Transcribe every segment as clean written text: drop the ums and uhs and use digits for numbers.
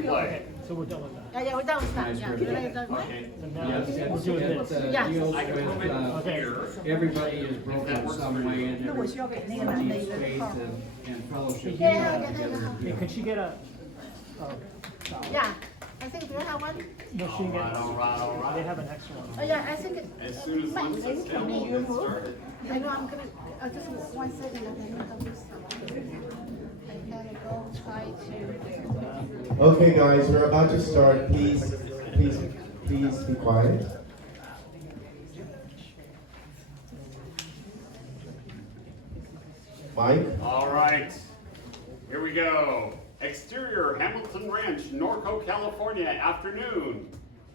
Screenplay. So we're done with that. Yeah, we're done with that. Nice Yeah, review. Okay. And now Yes, we're it's, doing it this. Yeah. deals I can with, come in Okay. here. everybody is broken in some way and No, pues yo que tenía la needs ley faith del and fellowship Yeah, together. Yeah, could she get a, oh, Yeah, I think do you have one? no, she can get, All they right. have an extra one. Oh, yeah, I think it. As soon as Lynn sits down, we'll get started. I know, I'm gonna, just 1 second, I'm gonna do something. I gotta go try to. Okay, guys, we're about to start. Please be quiet. Mike? All right. Here we go. Exterior, Hamilton Ranch, Norco, California, afternoon.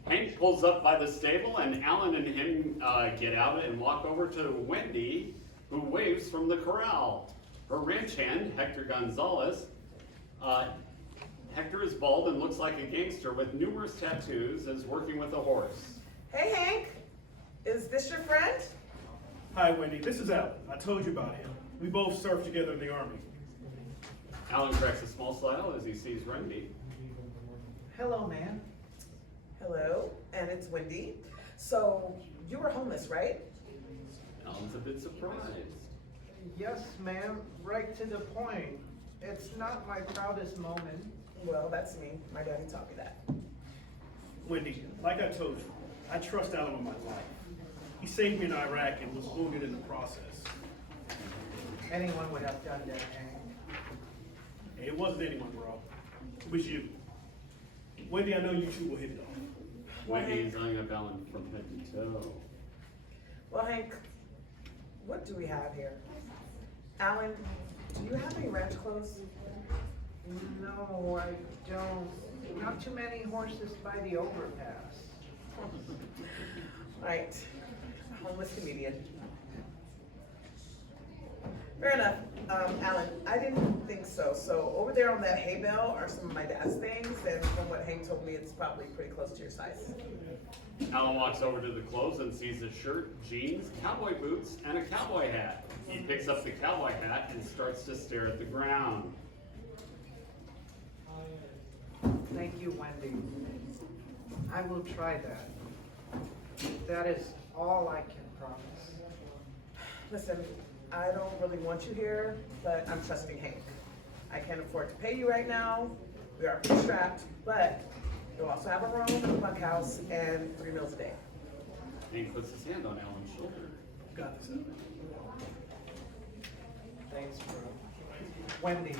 Hank pulls up by the stable and Alan and him get out and walk over to Wendy, who waves from the corral. Her ranch hand, Hector Gonzalez. Hector is bald and looks like a gangster with numerous tattoos, is working with a horse. Hey Hank, is this your friend? Hi, Wendy. This is Alan. I told you about him. We both served together in the Army. Alan cracks a small smile as he sees Wendy. Hello, man. Hello, and it's Wendy. So, you were homeless, right? Alan's a bit surprised. Yes, ma'am, right to the point. It's not my proudest moment. Well, that's me. My daddy taught me that. Wendy, like I told you, I trust Alan with my life. He saved me in Iraq and was wounded in the process. Anyone would have done that, Hank. Hey, it wasn't anyone, bro. It was you. Wendy, I know you two will hit it off. Wendy's eyeing up Alan from head to toe. Well, Hank, what do we have here? Alan, do you have any ranch clothes? No, I don't. Not too many horses by the overpass. Right. Homeless comedian. Fair enough. Alan, I didn't think so. So over there on that hay bale are some of my dad's things, and from what Hank told me, it's probably pretty close to your size. Alan walks over to the clothes and sees a shirt, jeans, cowboy boots, and a cowboy hat. He picks up the cowboy hat and starts to stare at the ground. Thank you, Wendy. I will try that. That is all I can promise. Listen, I don't really want you here, but I'm trusting Hank. I can't afford to pay you right now. We are pretty strapped, but you'll also have a room in the bunkhouse and 3 meals a day. Hank puts his hand on Alan's shoulder. Got this, Alan. Thanks, bro. Wendy,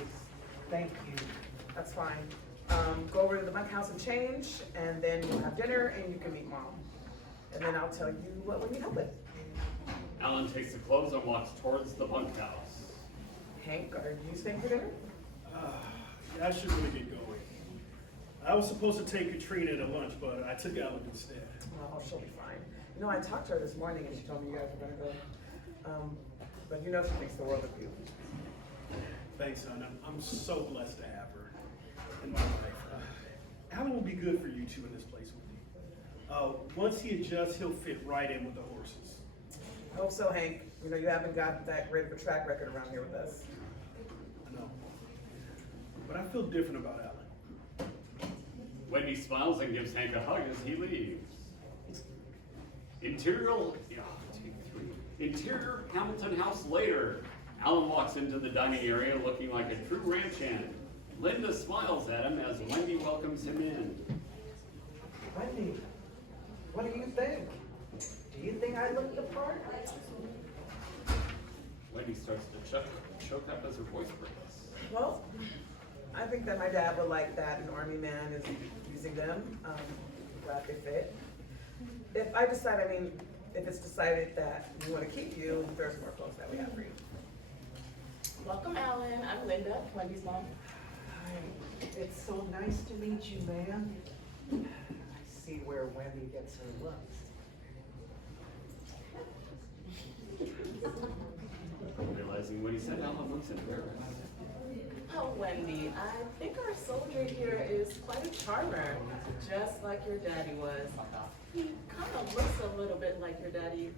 thank you. That's fine. Go over to the bunkhouse and change, and then you'll have dinner and you can meet Mom. And then I'll tell you what we need help with. Alan takes the clothes and walks towards the bunkhouse. Hank, are you staying for dinner? Yeah, I should really get going. I was supposed to take Katrina to lunch, but I took Alan instead. Oh, she'll be fine. You know, I talked to her this morning and she told me you guys were gonna go. But you know she thinks the world of you. Thanks, son. I'm so blessed to have her in my life. Alan will be good for you two in this place with me. Once he adjusts, he'll fit right in with the horses. I hope so, Hank. You know, you haven't got that great of a track record around here with us. I know. But I feel different about Alan. Wendy smiles and gives Hank a hug as he leaves. Interior Hamilton house later. Alan walks into the dining area looking like a true ranch hand. Linda smiles at him as Wendy welcomes him in. Wendy, what do you think? Do you think I look the part? Wendy starts to choke up as her voice breaks. Well, I think that my dad would like that an army man is using them. Glad they fit. If it's decided that we want to keep you, there's more clothes that we have for you. Welcome, Alan. I'm Linda, Wendy's mom. Hi, it's so nice to meet you, man. I see where Wendy gets her looks. Realizing what he said, Alan looks embarrassed. Oh, Wendy, I think our soldier here is quite a charmer, just like your daddy was. He kind of looks a little bit like your daddy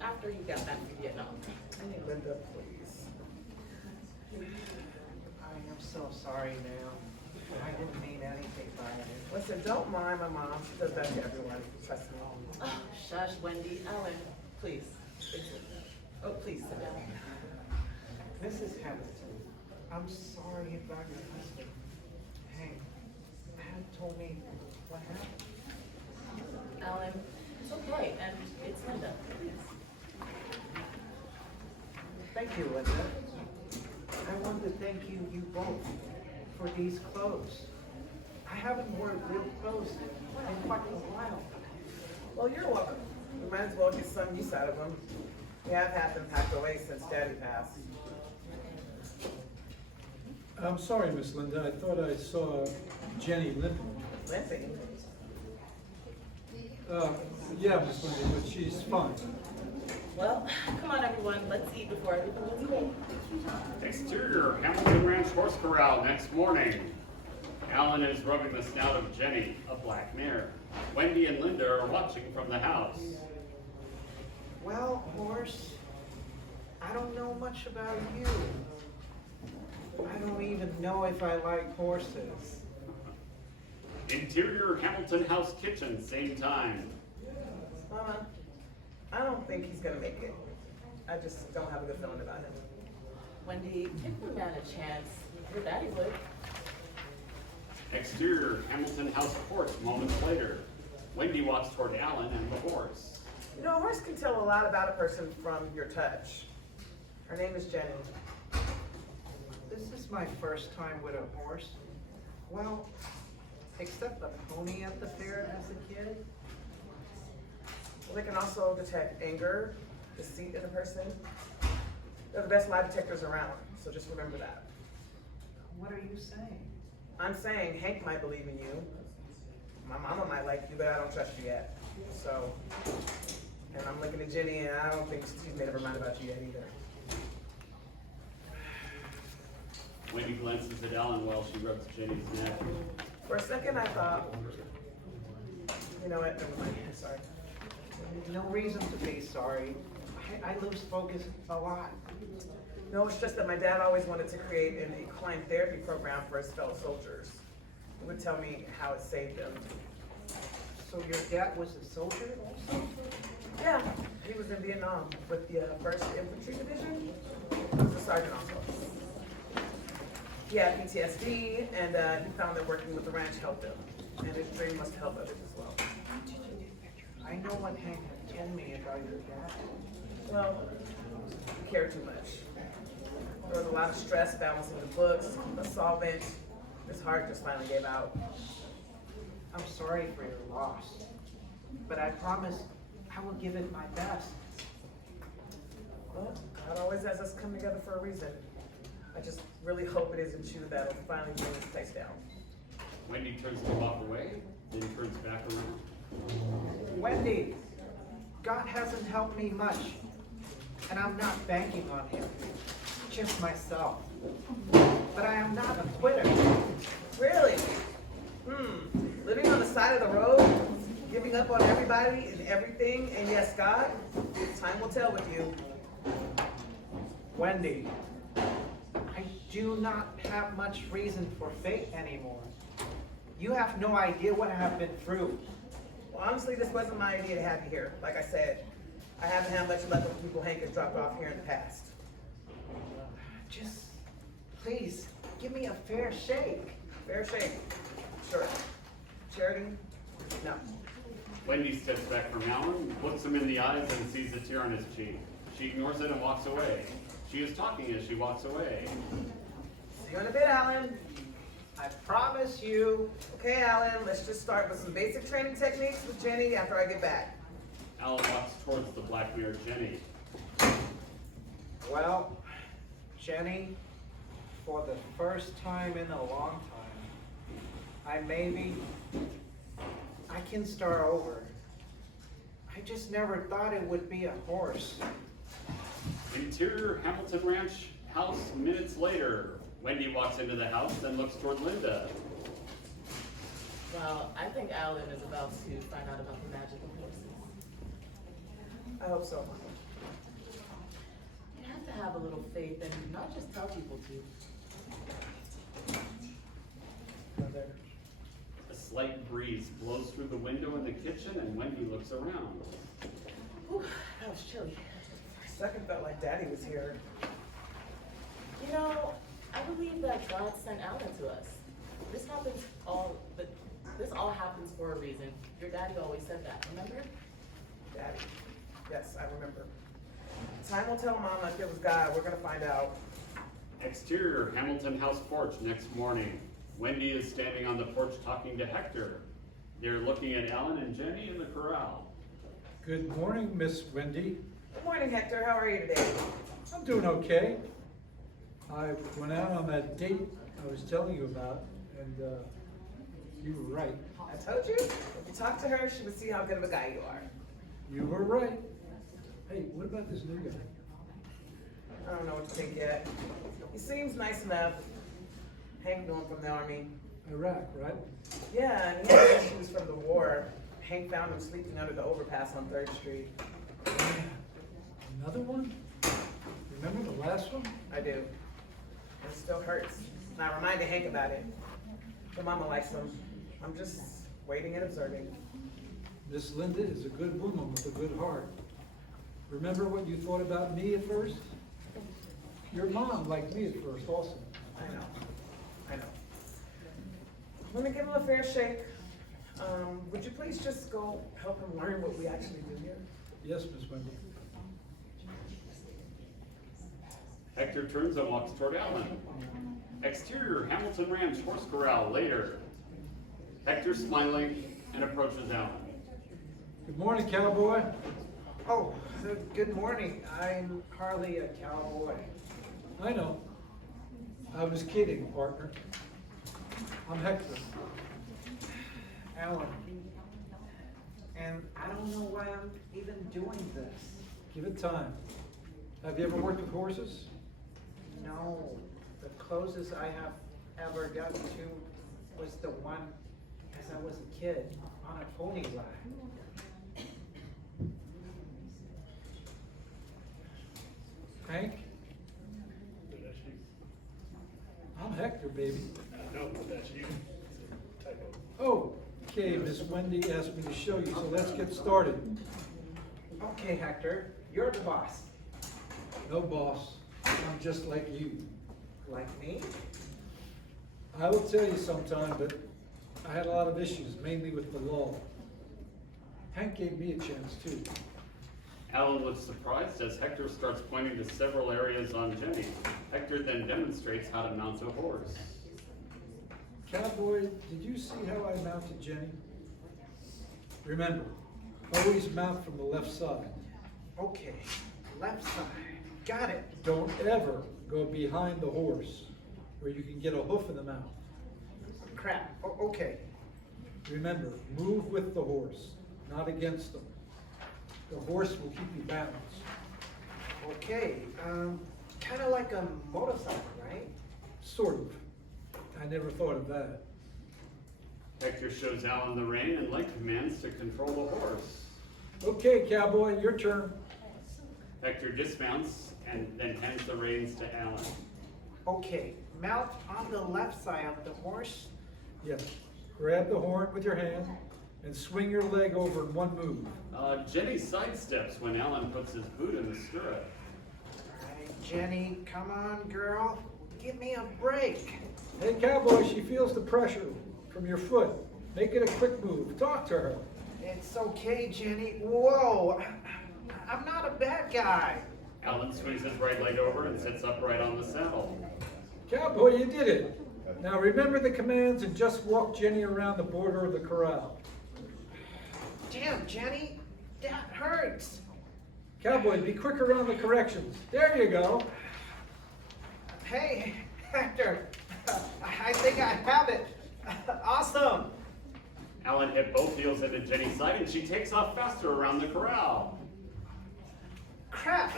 after you got back from Vietnam. Hey, Linda, please. I am so sorry, ma'am. I didn't mean anything Listen, don't mind my mom. She does that to everyone. Trust me. Oh, shush, Wendy. Ellen, please. Oh, please sit down. Mrs. Hamilton, I'm sorry about your husband. Hank, Dad told me what happened. Ellen, it's okay, and it's Linda. Please. Thank you, Linda. I want to thank you both for these clothes. I haven't worn real clothes in quite a while. Well, you're welcome. We might as well get some use out of them. We have had them packed away since Daddy passed. I'm sorry, Miss Linda, I thought I saw Jenny limping. Limping? Yeah, Miss Linda, but she's fine. Well, come on, everyone. Let's eat before everything gets cold. Exterior Hamilton Ranch Horse Corral next morning. Alan is rubbing the snout of Jenny, a black mare. Wendy and Linda are watching from the house. Well, horse, I don't know much about you. I don't even know if I like horses. Interior Hamilton House kitchen, same time. Mama, I don't think he's gonna make it. I just don't have a good feeling about him. Wendy, give the man a chance. Your daddy would. Exterior Hamilton House porch, moments later. Wendy walks toward Alan and the horse. You know, a horse can tell a lot about a person from your touch. Her name is Jenny. This is my first time with a horse. Well, except the pony at the fair as a kid. Well, they can also detect anger, deceit in a person. They're the best lie detectors around, so just remember that. What are you saying? I'm saying Hank might believe in you. My mama might like you, but I don't trust you yet. So, and I'm looking at Jenny, and I don't think she's made up her mind about you yet either. Wendy glances at Alan while she rubs Jenny's neck. For a second, I thought, you know what, never mind, I'm sorry. No reason to be sorry. I lose focus a lot. No, it's just that my dad always wanted to create an equine therapy program for his fellow soldiers. He would tell me how it saved them. So your dad was a soldier also? Yeah, he was in Vietnam with the 1st Infantry Division. He was a sergeant also. He had PTSD, and he found that working with the ranch helped him. And his dream was to help others as well. I know what Hank had told me about your dad. Well, he cared too much. There was a lot of stress balancing the books, a solvent. His heart just finally gave out. I'm sorry for your loss, but I promise I will give it my best. Well, God always has us come together for a reason. I just really hope it isn't you that'll finally bring this place down. Wendy turns to walk away, then turns back around. Wendy, God hasn't helped me much, and I'm not banking on him, just myself. But I am not a quitter. Really? Living on the side of the road, giving up on everybody and everything, and yes, God, time will tell with you. Wendy, I do not have much reason for faith anymore. You have no idea what I have been through. Well, honestly, this wasn't my idea to have you here. Like I said, I haven't had much luck with people Hank has dropped off here in the past. Just, please, give me a fair shake. Fair shake. Sure. Charity? No. Wendy steps back from Alan, looks him in the eyes, and sees a tear on his cheek. She ignores it and walks away. She is talking as she walks away. See you in a bit, Alan. I promise you. Okay, Alan, let's just start with some basic training techniques with Jenny after I get back. Alan walks towards the black mare Jenny. Well, Jenny, for the first time in a long time, I can start over. I just never thought it would be a horse. Interior Hamilton Ranch house minutes later. Wendy walks into the house, then looks toward Linda. Well, I think Alan is about to find out about the magic of horses. I hope so. You have to have a little faith and not just tell people to. A slight breeze blows through the window in the kitchen and Wendy looks around. Whew, that was chilly. For a second felt like Daddy was here. You know, I believe that God sent Alan to us. This all happens for a reason. Your daddy always said that, remember? Daddy. Yes, I remember. Time will tell, Mama, if it was God. We're gonna find out. Exterior Hamilton House porch next morning. Wendy is standing on the porch talking to Hector. They're looking at Alan and Jenny in the corral. Good morning, Miss Wendy. Good morning, Hector. How are you today? I'm doing okay. I went out on that date I was telling you about, and you were right. I told you. If you talk to her, she would see how good of a guy you are. You were right. Hey, what about this new guy? I don't know what to think yet. He seems nice enough. Hank knew him from the army. Iraq, right? Yeah, and he had issues from the war. Hank found him sleeping under the overpass on 3rd Street. Another one? Remember the last one? I do. It still hurts. And I reminded Hank about it. But Mama likes him. I'm just waiting and observing. Miss Linda is a good woman with a good heart. Remember what you thought about me at first? Your mom liked me at first also. I know. Let me give him a fair shake. Would you please just go help him learn what we actually do here? Yes, Miss Wendy. Hector turns and walks toward Alan. Exterior Hamilton Ranch horse corral later. Hector smiling and approaches Alan. Good morning, cowboy. Oh, good morning. I'm hardly a cowboy. I know. I was kidding, partner. I'm Hector. Alan. And I don't know why I'm even doing this. Give it time. Have you ever worked with horses? No, the closest I have ever gotten to was the one as I was a kid on a pony ride. Hank? I'm Hector, baby. No, that's you. Typo. Oh, okay, Miss Wendy asked me to show you, so let's get started. Okay, Hector, you're the boss. No, boss. I'm just like you. Like me? I will tell you sometime, but I had a lot of issues, mainly with the law. Hank gave me a chance too. Alan looks surprised as Hector starts pointing to several areas on Jenny. Hector then demonstrates how to mount a horse. Cowboy, did you see how I mounted Jenny? Remember, always mount from the left side. Okay, left side. Got it. Don't ever go behind the horse, where you can get a hoof in the mouth. Crap. Okay. Remember, move with the horse, not against them. The horse will keep you balanced. Okay. Kind of like a motorcycle, right? Sort of. I never thought of that. Hector shows Alan the rein and leg commands to control the horse. Okay, cowboy, your turn. Hector dismounts and then hands the reins to Alan. Okay. Mount on the left side of the horse. Yes. Grab the horn with your hand and swing your leg over in one move. Jenny sidesteps when Alan puts his boot in the stirrup. Hey, Jenny, come on, girl. Give me a break. Hey, cowboy, she feels the pressure from your foot. Make it a quick move. Talk to her. It's okay, Jenny. Whoa. I'm not a bad guy. Alan swings his right leg over and sits upright on the saddle. Cowboy, you did it. Now remember the commands and just walk Jenny around the border of the corral. Damn, Jenny. That hurts. Cowboy, be quick around the corrections. There you go. Hey, Hector. I think I have it. Awesome. Alan hit both heels into Jenny's side and she takes off faster around the corral. Crap.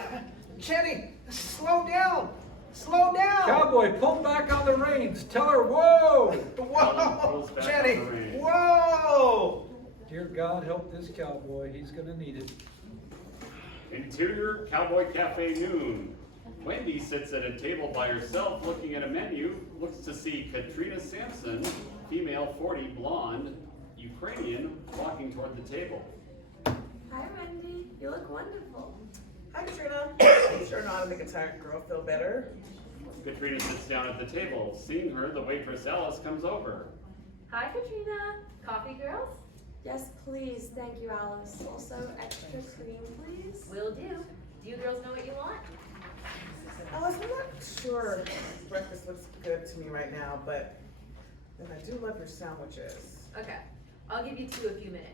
Jenny, slow down. Slow down. Cowboy, pull back on the reins. Tell her, whoa. Alan pulls Whoa. back Jenny. on the reins. Whoa. Dear God, help this cowboy. He's going to need it. Interior Cowboy Cafe noon. Wendy sits at a table by herself looking at a menu, looks to see Katrina Sampson female 40 blonde Ukrainian walking toward the table. Hi, Wendy. You look wonderful. Hi, Katrina. You sure know how to make a tired girl feel better. Katrina sits down at the table. Seeing her, the waitress Alice comes over. Hi, Katrina. Coffee, girls? Yes, please. Thank you, Alice. Also, extra cream, please. Will do. Do you girls know what you want? Alice, I'm not sure breakfast looks good to me right now, but then I do love your sandwiches. Okay, I'll give you two a few minutes.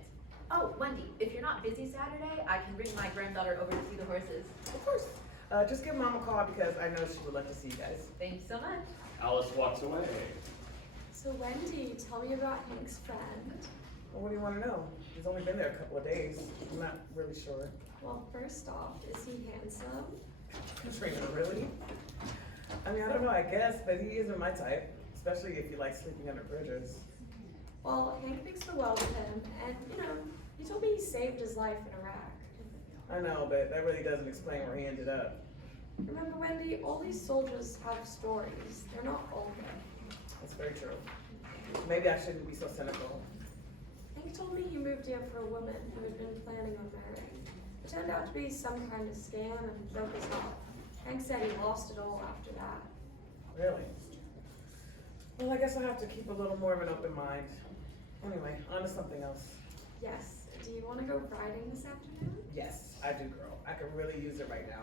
Oh, Wendy, if you're not busy Saturday, I can bring my granddaughter over to see the horses. Of course. Just give Mom a call because I know she would love to see you guys. Thank you so much. Alice walks away. So, Wendy, tell me about Hank's friend. Well, what do you want to know? He's only been there a couple of days. I'm not really sure. Well, first off, is he handsome? Katrina, really? I mean, I don't know, I guess, but he isn't my type, especially if you like sleeping under bridges. Well, Hank thinks the world of him, and, you know, he told me he saved his life in Iraq. I know, but that really doesn't explain where he ended up. Remember, Wendy, all these soldiers have stories. They're not all good. That's very true. Maybe I shouldn't be so cynical. Hank told me he moved here for a woman who had been planning on marrying. It turned out to be some kind of scam and broke his heart. Hank said he lost it all after that. Really? Well, I guess I'll have to keep a little more of an open mind. Anyway, on to something else. Yes. Do you want to go riding this afternoon? Yes, I do, girl. I could really use it right now.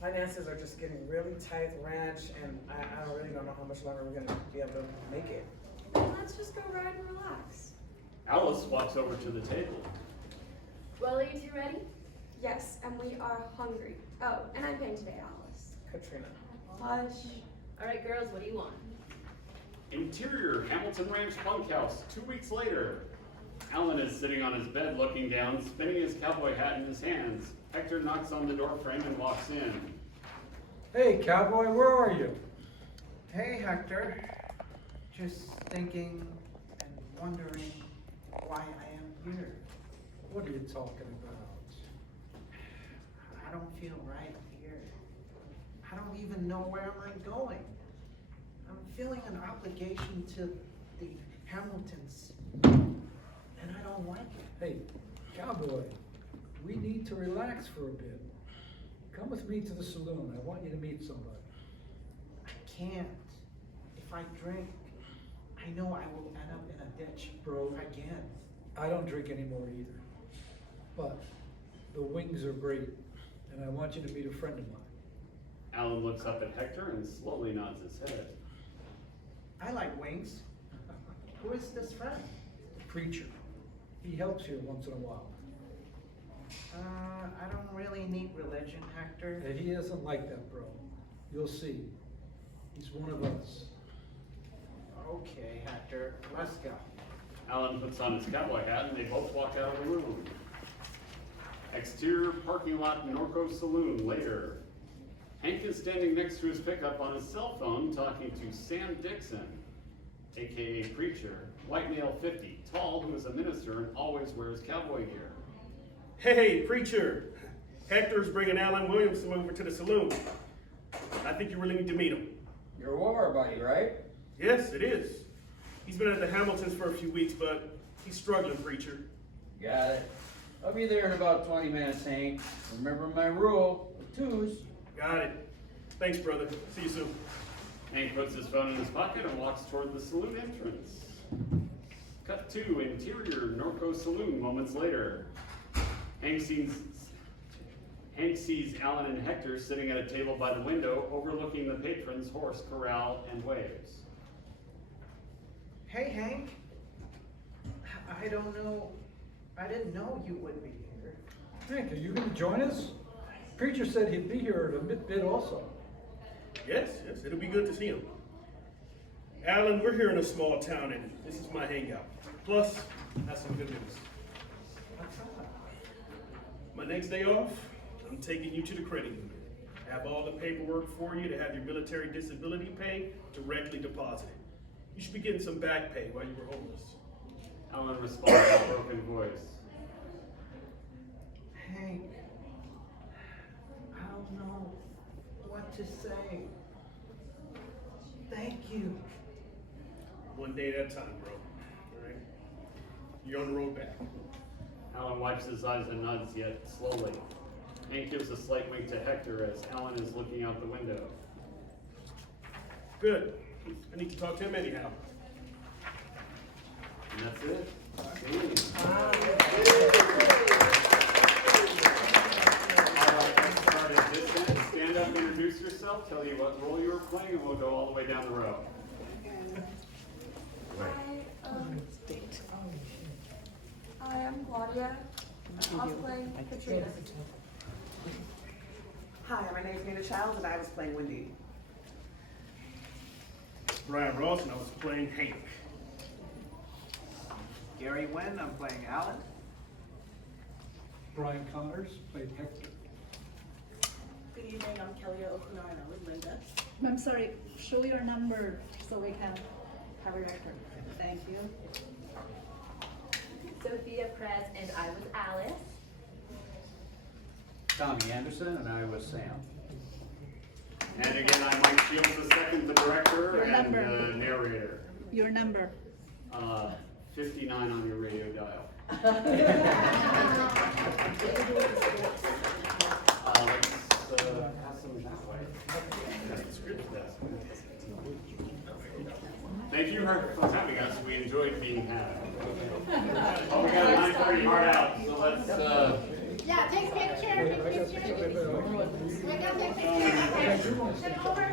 Finances are just getting really tight at the ranch, and I really don't know how much longer we're gonna be able to make it. Then let's just go ride and relax. Alice walks over to the table. Well, are you two ready? Yes, and we are hungry. Oh, and I'm paying today, Alice. Katrina. Hush. All right, girls, what do you want? Interior Hamilton Ranch bunkhouse 2 weeks later. Alan is sitting on his bed looking down, spinning his cowboy hat in his hands. Hector knocks on the door frame and walks in. Hey, cowboy, where are you? Hey, Hector. Just thinking and wondering why I am here. What are you talking about? I don't feel right here. I don't even know where am I going. I'm feeling an obligation to the Hamiltons, and I don't like it. Hey, cowboy, we need to relax for a bit. Come with me to the saloon. I want you to meet somebody. I can't. If I drink, I know I will end up in a ditch, bro, again. I don't drink anymore either. But the wings are great, and I want you to meet a friend of mine. Alan looks up at Hector and slowly nods his head. I like wings. Who is this friend? The preacher. He helps here once in a while. I don't really need religion, Hector. And he isn't like that, bro. You'll see. He's one of us. Okay, Hector, let's go. Alan puts on his cowboy hat and they both walk out of the room. Exterior parking lot Norco Saloon later. Hank is standing next to his pickup on his cell phone talking to Sam Dixon, aka Preacher, white male 50, tall, who is a minister and always wears cowboy gear. Hey, preacher. Hector's bringing Alan Williamson over to the saloon. I think you really need to meet him. Your war buddy, right? Yes, it is. He's been at the Hamiltons for a few weeks, but he's struggling, preacher. Got it. I'll be there in about 20 minutes, Hank. Remember my rule, twos. Got it. Thanks, brother. See you soon. Hank puts his phone in his pocket and walks toward the saloon entrance. Cut to interior Norco Saloon moments later. Hank sees Alan and Hector sitting at a table by the window overlooking the patrons' horse corral and waves. Hey, Hank. I don't know. I didn't know you would be here. Hank, are you going to join us? Preacher said he'd be here at a bit also. Yes, it'll be good to see him. Alan, we're here in a small town and this is my hangout. Plus, I have some good news. What's up? My next day off, I'm taking you to the credit union. Have all the paperwork for you to have your military disability pay directly deposited. You should be getting some back pay while you were homeless. Alan responds in a broken voice. Hank, I don't know what to say. Thank you. One day at a time, bro. All right? You're on the road back. Alan wipes his eyes and nods, yet slowly. Hank gives a slight wink to Hector as Alan is looking out the window. Good. I need to talk to him anyhow. And that's it. Scene. Wow. All right, let's start at this end. Stand up, introduce yourself, tell you what role you were playing, and we'll go all the way down the row. Hi, I'm Claudia. I was playing Katrina. Hi, my name's Nina Childs, and I was playing Wendy. Brian Ross, and I was playing Hank. Gary Wynn, I'm playing Alan. Brian Connors played Hector. Good evening, I'm Kelly Okunar, and I was Linda. I'm sorry, show your number so we can have a record. Thank you. Sophia Prez, and I was Alice. Tommy Anderson, and I was Sam. And again, I'm Mike Shields II, the director Your and number. the narrator. Your number. 59 on your radio dial. Let's pass them that way. Thank you for having us. We enjoyed being had. Oh, we got a 9:30 hard out, so let's. Yeah, take picture, take picture. I got take picture. Sit over.